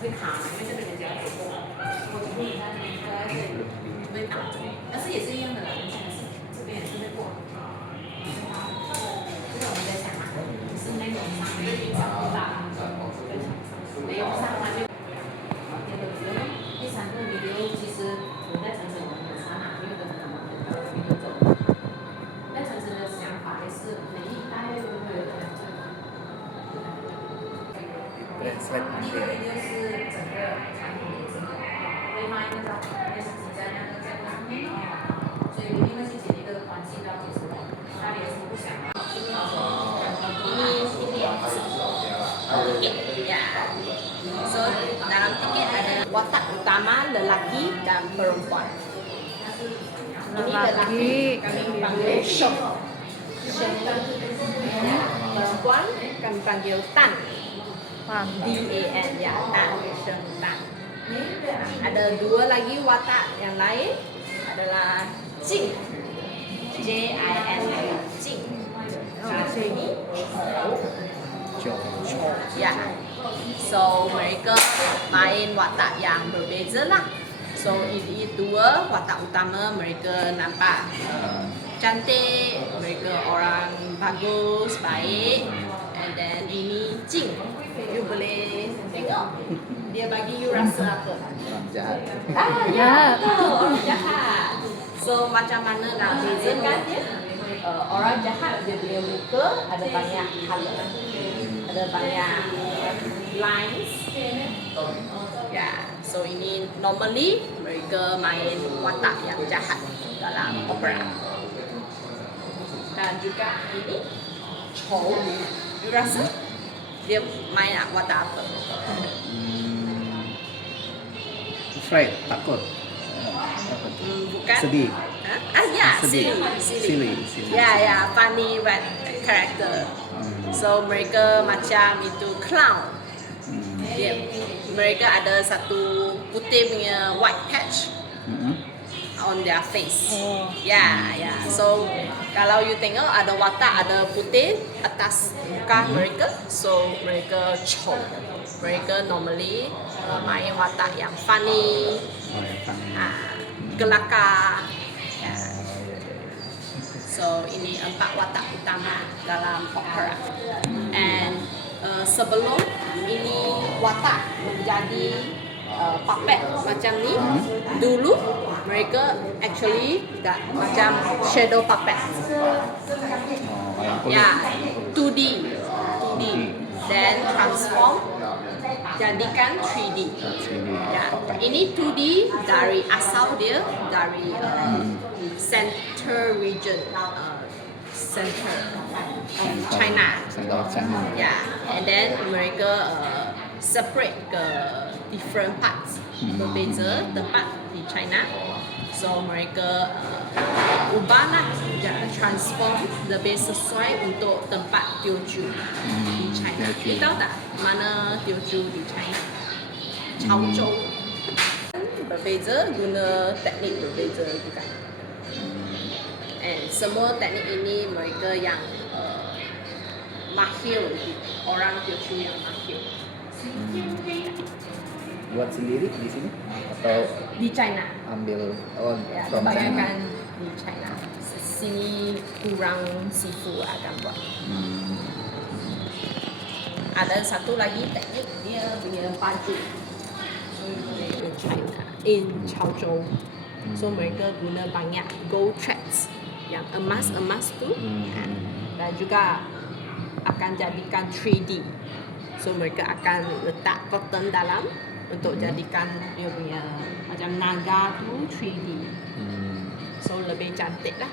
会卡嘛，因为这个人只要走过，我就会在那边就会挡着，但是也是一样的啦，你现在是这边也是会过。这个我们在想嘛，是那种上面比较大，没有上来就。第三个 video 其实我在城市我们很常拿这个video 走，在城市的想法也是可以大概会不会有这样子。第一个 video 是整个产品的整个会卖那个也是挤在那个架构上面，所以一定会去解一个关系到底是哪里有什么不想要。Tiket, ya. So dalam tiket ada watak utama lelaki dan perempuan. Ini lelaki kami panggil Sheng. Perempuan kami panggil Tan. DAN ya, Tan, Sheng Tan. Ada dua lagi watak yang lain adalah Jing. JIN Jing. Ini ya. So mereka main watak yang berbeza lah. So ini dua watak utama, mereka nampak cantik, mereka orang bagus, baik. And then ini Jing. You boleh tengok dia bagi you rasa apa? Orang jahat. Ya, betul, orang jahat. So macam mana nak bezakan dia? Orang jahat dia punya muka ada banyak hala, ada banyak lines. Ya, so ini normally mereka main watak yang jahat dalam opera. Dan juga ini Chou. You rasa dia main watak apa? Afraid, takut. Bukan. Sedih. Ya, Sedih. silly. Ya, funny red character. So mereka macam itu clown. Mereka ada satu putih punya white patch on their face. Ya. So kalau you tengok ada watak ada putih atas muka mereka, so mereka Chou. Mereka normally main watak yang funny, kelakar. Ya. So ini 4 watak utama dalam opera. And sebelum ini watak menjadi puppet macam ni, dulu mereka actually macam shadow puppet. Ya, 2D. Then transform jadikan 3D. Ya, ini 2D dari asal dia dari center region, center China. Ya, and then mereka separate ke different parts, berbeza tempat di China. So mereka ubahlah, transform lebih sesuai untuk tempat Teochew di China. Kita tahu tak mana Teochew di China? Chaozhou. Berbeza, guna teknik berbeza juga. And semua teknik ini mereka yang mahir, orang Teochew yang mahir. Buat sendiri di sini atau Di China. ambil Ya, from kebanyakan China? di China. Sini kurang sifu akan buat. Ada satu lagi teknik dia punya baju. In China, in Chaozhou. So mereka guna banyak gold threads yang emas tu, dan juga akan jadikan 3D. So mereka akan letak cotton dalam untuk jadikan dia punya macam naga tu 3D. So lebih cantik lah.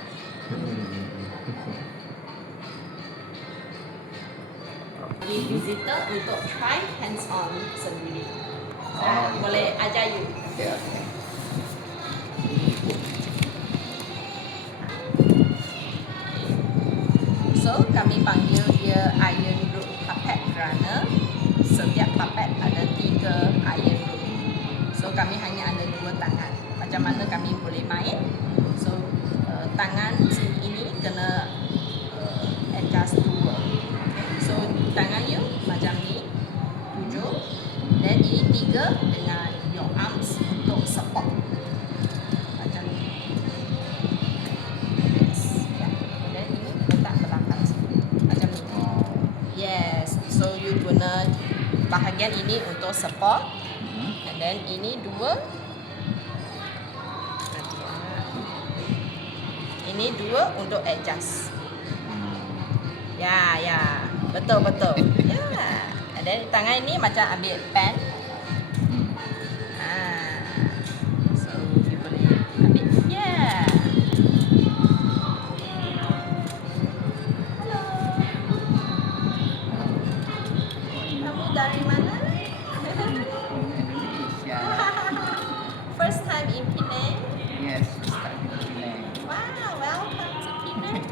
Bagi visitor untuk try hands on sendiri. Boleh ajar you. Ya. So kami panggil dia iron rope puppet kerana setiap puppet ada 3 iron rope. So kami then ini 3 dengan your arms untuk support. Macam ni. Yes. Ya. Dan ini letak belakang sini. Macam ni. Yes. So you guna bahagian ini untuk support. And then ini 2. Ini 2 untuk adjust. Ya, ya. Betul. Ya. And then tangan ini macam ambil pen. So you boleh ambil. Ya. Halo. Kamu dari mana? Indonesia. First time in Penang. Yes, start in Penang. Wow, welcome to Penang.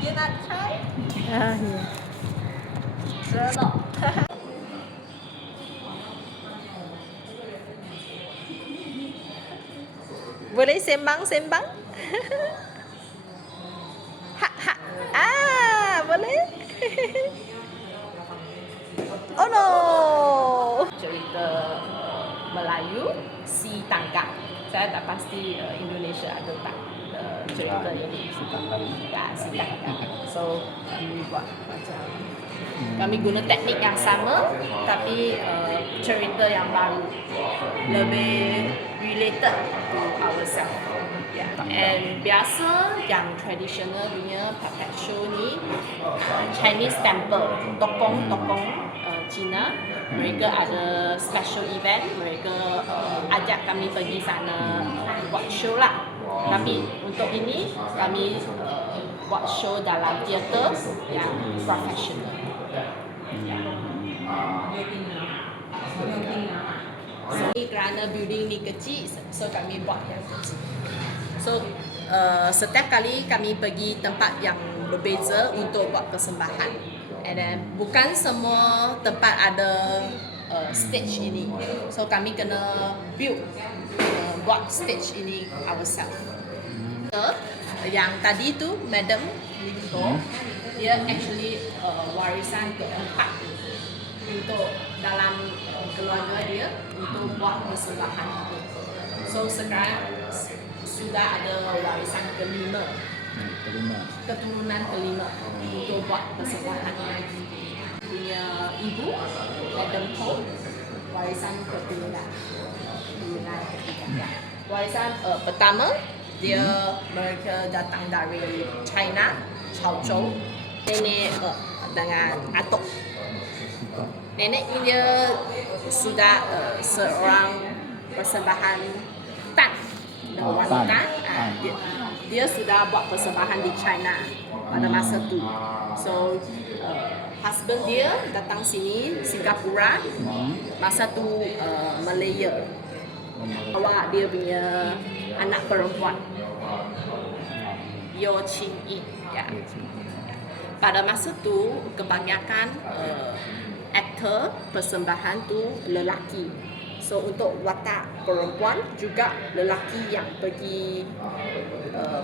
You not try? Ah, ya. Seronok. Boleh sembang-sembang? Ha. Boleh? Oh no. Cerita Melayu Si Tangkap. Saya tak pasti Indonesia ada tak cerita ini. Ya, Si Tangkap. So kami buat macam kami guna teknik yang sama tapi cerita yang baru, lebih related to ourselves. Yeah. And biasa yang traditional punya puppet show ni Chinese temple, tokong Cina, mereka ada special event, mereka ajak kami pergi sana buat show lah. Tapi untuk ini kami buat show dalam teater yang professional. So, kerana building ni kecil, so kami buat yang kecil. So setiap kali kami pergi tempat yang berbeza untuk buat persembahan. And then bukan semua tempat ada stage ini. So kami kena build buat stage ini ourselves. Yang tadi tu Madam Limpo, dia actually warisan keempat untuk dalam keluarga dia untuk buat persembahan. So sekarang sudah ada warisan kelima, keturunan kelima untuk buat persembahan. Punya ibu Madam Ho, warisan keturunan ketiga. Warisan pertama dia mereka datang dari China, Chaozhou. Nenek dengan atuk. Nenek ni dia sudah seorang persembahan tan wanita. Dia sudah buat persembahan di China pada masa tu. So husband dia datang sini Singapura, masa tu Malaya. Bawa dia punya anak perempuan Yo Ching Yi. Ya. Pada masa tu kebanyakan aktor persembahan tu lelaki. So untuk watak perempuan juga lelaki yang pergi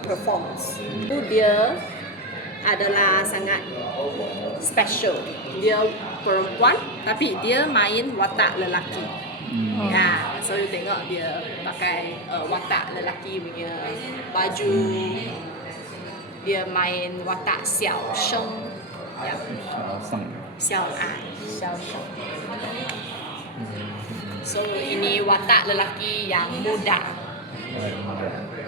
performance. Itu dia adalah sangat special. Dia perempuan tapi dia main watak lelaki. Ya, so you tengok dia pakai watak lelaki punya baju. Dia main watak Xiao Sheng. Ya. Xiao Sheng. So ini watak lelaki yang muda.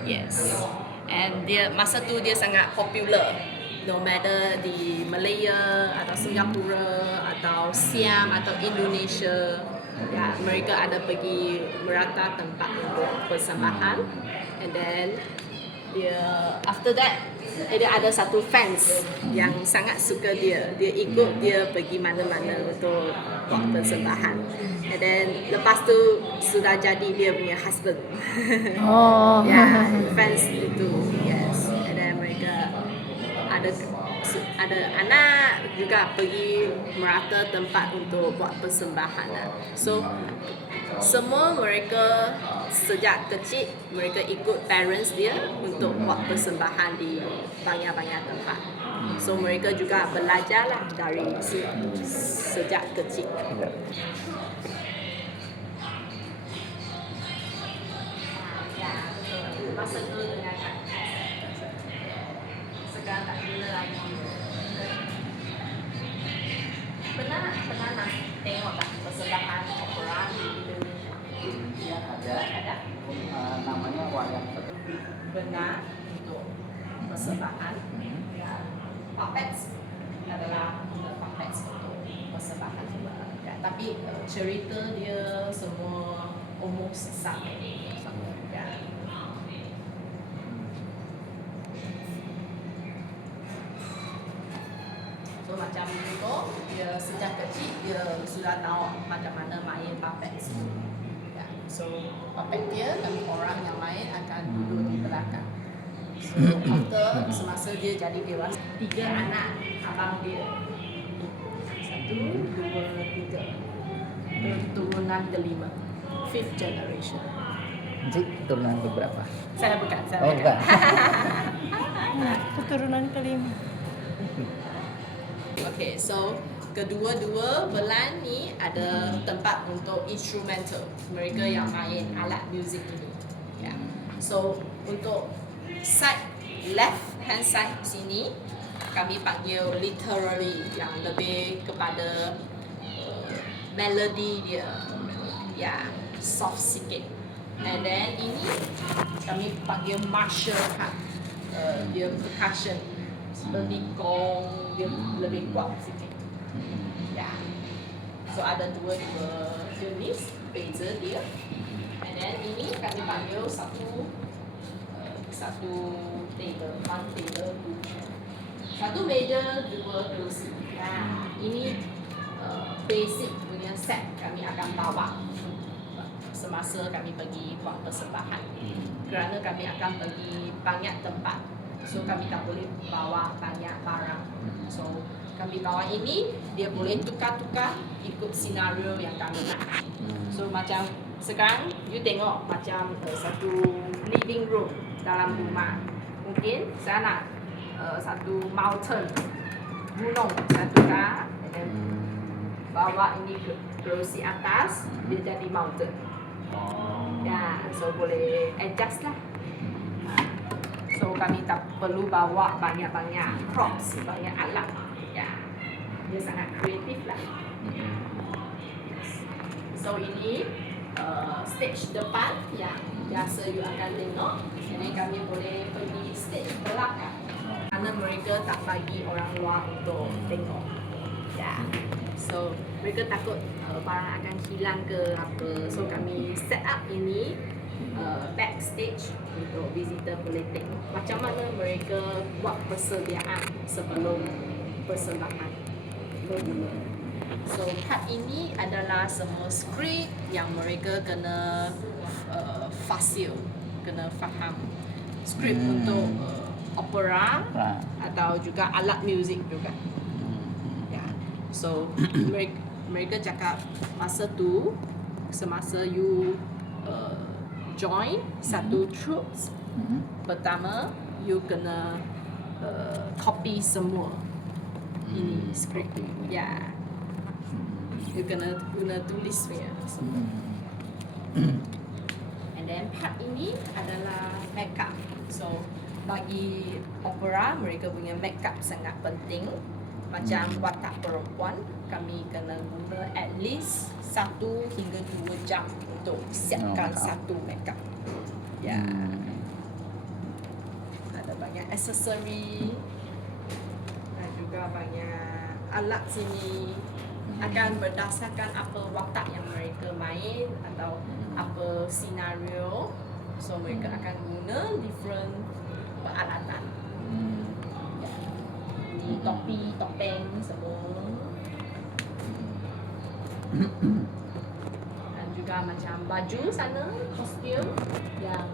Yes. And dia masa tu dia sangat popular. No matter di Malaya atau Singapura atau Siam atau Indonesia, ya, mereka ada pergi merata tempat untuk persembahan. And then dia after that dia ada satu fans yang sangat suka dia. Dia ikut dia pergi mana-mana untuk buat persembahan. And then lepas tu sudah jadi dia punya husband. Oh. Ya, fans itu. Yes. And then mereka ada anak juga pergi merata tempat untuk buat persembahan. So semua mereka sejak kecil mereka ikut parents dia untuk buat persembahan di banyak-banyak tempat. So mereka juga belajarlah dari sejak kecil. Ya. Ya, masa tu dengan sekarang tak guna lagi. Pernah nak tengok tak persembahan opera di Indonesia? Ya, ada. Namanya wayang petung. Benar untuk persembahan. Ya, puppets adalah puppets untuk persembahan. Ya, tapi cerita dia semua almost sama. Ya. So macam itu, dia sejak kecil dia sudah tahu macam mana main puppets. Ya. So puppet dia dan orang yang main akan duduk di belakang. So after semasa dia jadi dewasa, 3 anak abang dia. 1, 2, 3. Keturunan kelima. 5th generation. Jadi keturunan keberapa? Saya bukan. Oh, bukan. Keturunan kelima. Okay, so kedua-dua belan ni ada tempat untuk instrumental. Mereka yang main alat muzik ini. Ya. So untuk side left hand side sini kami panggil literary yang lebih kepada melody dia. Ya, soft sikit. And then ini kami panggil martial part. Dia percussion seperti gong, dia lebih kuat sikit. Ya. So ada dua jenis beza dia. And then ini kami panggil satu table, one table, two chair. Satu meja, dua kerusi. Nah, ini basic punya set kami akan bawa semasa kami pergi buat persembahan. Kerana kami akan pergi banyak tempat. So kami tak boleh bawa banyak barang. So kami bawa ini, dia boleh tukar-tukar ikut senario yang kami nak. So macam sekarang you tengok macam satu living room dalam rumah. Mungkin saya nak satu mountain, gunung, saya tukar and then bawa ini ke kerusi atas, dia jadi mountain. Ya, so boleh adjust lah. So kami tak perlu bawa banyak-banyak props, banyak alat. Ya, dia sangat kreatif lah. So ini stage depan yang biasa you akan tengok. Jadi kami boleh pergi stage belakang. Kerana mereka tak bagi orang luar untuk tengok. Ya, so mereka takut barang akan hilang ke apa. So kami set up ini backstage untuk visitor boleh tengok macam mana mereka buat persediaan sebelum persembahan bermula. So part ini adalah semua skrip yang mereka kena fasil, kena faham skrip untuk opera atau juga alat muzik juga. Ya, so mereka cakap masa tu semasa you join satu troops, pertama you kena copy semua ini skrip. Ya, you kena guna tulis punya semua. And then part ini adalah makeup. So bagi opera mereka punya makeup sangat penting. Macam watak perempuan kami kena guna at least 1 hingga 2 jam untuk siapkan satu makeup. Ya. Ada banyak aksesori dan juga banyak alat sini. Akan berdasarkan apa watak yang mereka main atau apa senario. So mereka akan guna different peralatan. Ya. Ini topi, topeng semua. Dan juga macam baju sana, kostum yang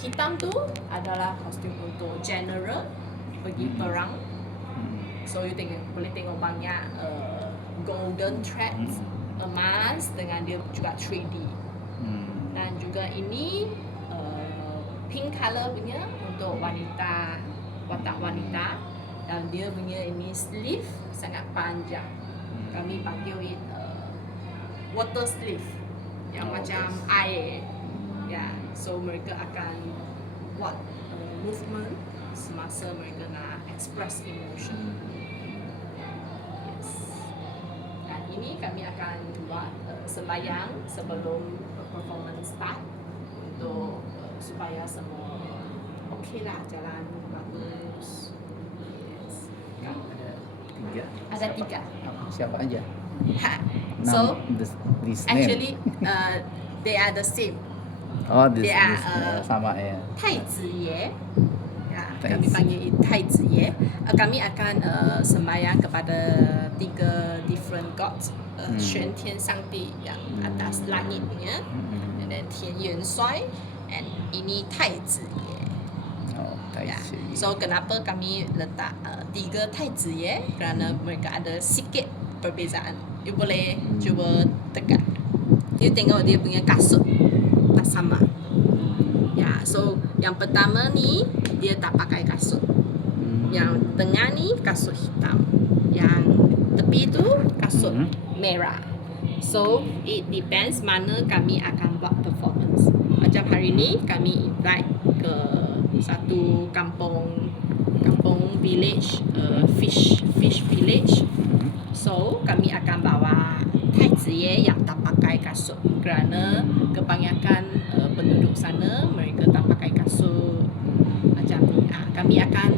hitam tu adalah kostum untuk general pergi perang. So you boleh tengok banyak golden threads, emas dengan dia juga 3D. Dan juga ini pink color punya untuk wanita watak wanita, dan dia punya ini sleeve sangat panjang. Kami panggil it water sleeve yang macam air. Ya, so mereka akan buat movement semasa mereka nak express emotion. Yes. Dan ini kami akan buat sembahyang sebelum performance start untuk supaya semua okey lah, jalan bagus. Yes. Ada tiga. Ada tiga. Siapa aja? Ha. So this name. actually they are the same. Oh, this, they are, this sama ya. 太子爷. Ya,太kami子. panggil太子爷. Kami akan sembahyang kepada 3 different gods. 玄天上帝 yang atas langitnya, and then 田元帅, and ini 太子爷. Oh, Ya. Taiji. So kenapa kami letak 3 太子爷? Kerana mereka ada sikit perbezaan. You boleh cuba tegak. You tengok dia punya kasut tak sama. Ya, so yang pertama ni dia tak pakai kasut. Yang tengah ni kasut hitam. Yang tepi tu kasut merah. So it depends mana kami akan buat performance. Macam hari ni kami invite ke satu kampung village, fish village. So kami akan bawa 太子爷 yang tak pakai kasut kerana kebanyakan penduduk sana mereka tak pakai kasut macam ni. Kami akan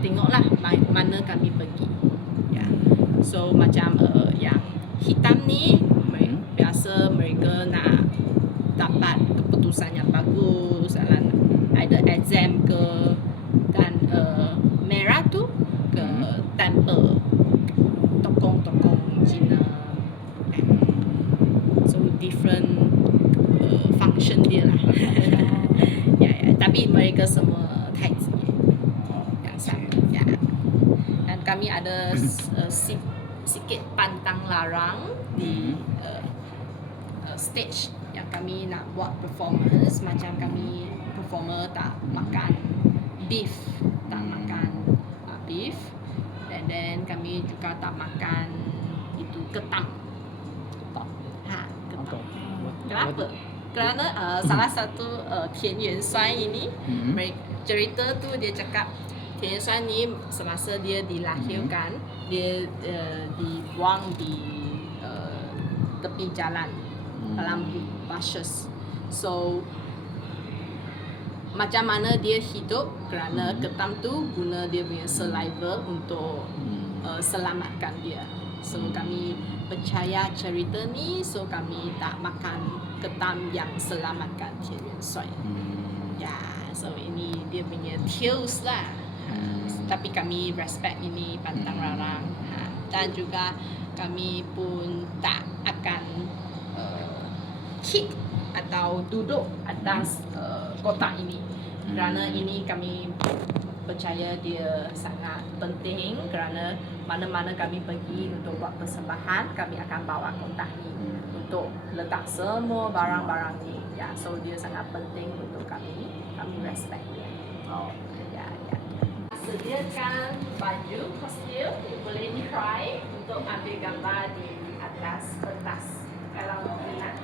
tengoklah mana kami pergi. Ya. So macam yang hitam ni biasa mereka nak dapat keputusan yang bagus, ada exam ke, dan merah tu ke temple, tokoh-tokoh Cina. So different function dia lah. Ya, tapi mereka semua 太子爷yang sama. Ya. Dan kami ada sikit pantang larang di stage yang kami nak buat performance. Macam kami performer tak makan beef, beef, and then kami juga tak makan itu ketam. Ketam. Kenapa? Kerana salah satu 田元帅ini, cerita tu dia cakap 田元帅ni semasa dia dilahirkan, dia dibuang di tepi jalan dalam bushes. So macam mana dia hidup? Kerana ketam tu guna dia punya saliva untuk selamatkan dia. So kami percaya cerita ni, so kami tak makan ketam yang selamatkan 田元帅. Ya, so ini dia punya tales lah. Tapi kami respect ini pantang larang. Dan juga kami pun tak akan kick atau duduk atas kotak ini. Kerana ini kami percaya dia sangat penting, kerana mana-mana kami pergi untuk buat persembahan, kami akan bawa kotak ini untuk letak semua barang-barang ni. Ya, so dia sangat penting untuk kami. Kami respect dia. Ya. Sediakan baju kostum, boleh try untuk ambil gambar di atas kertas kalau minat.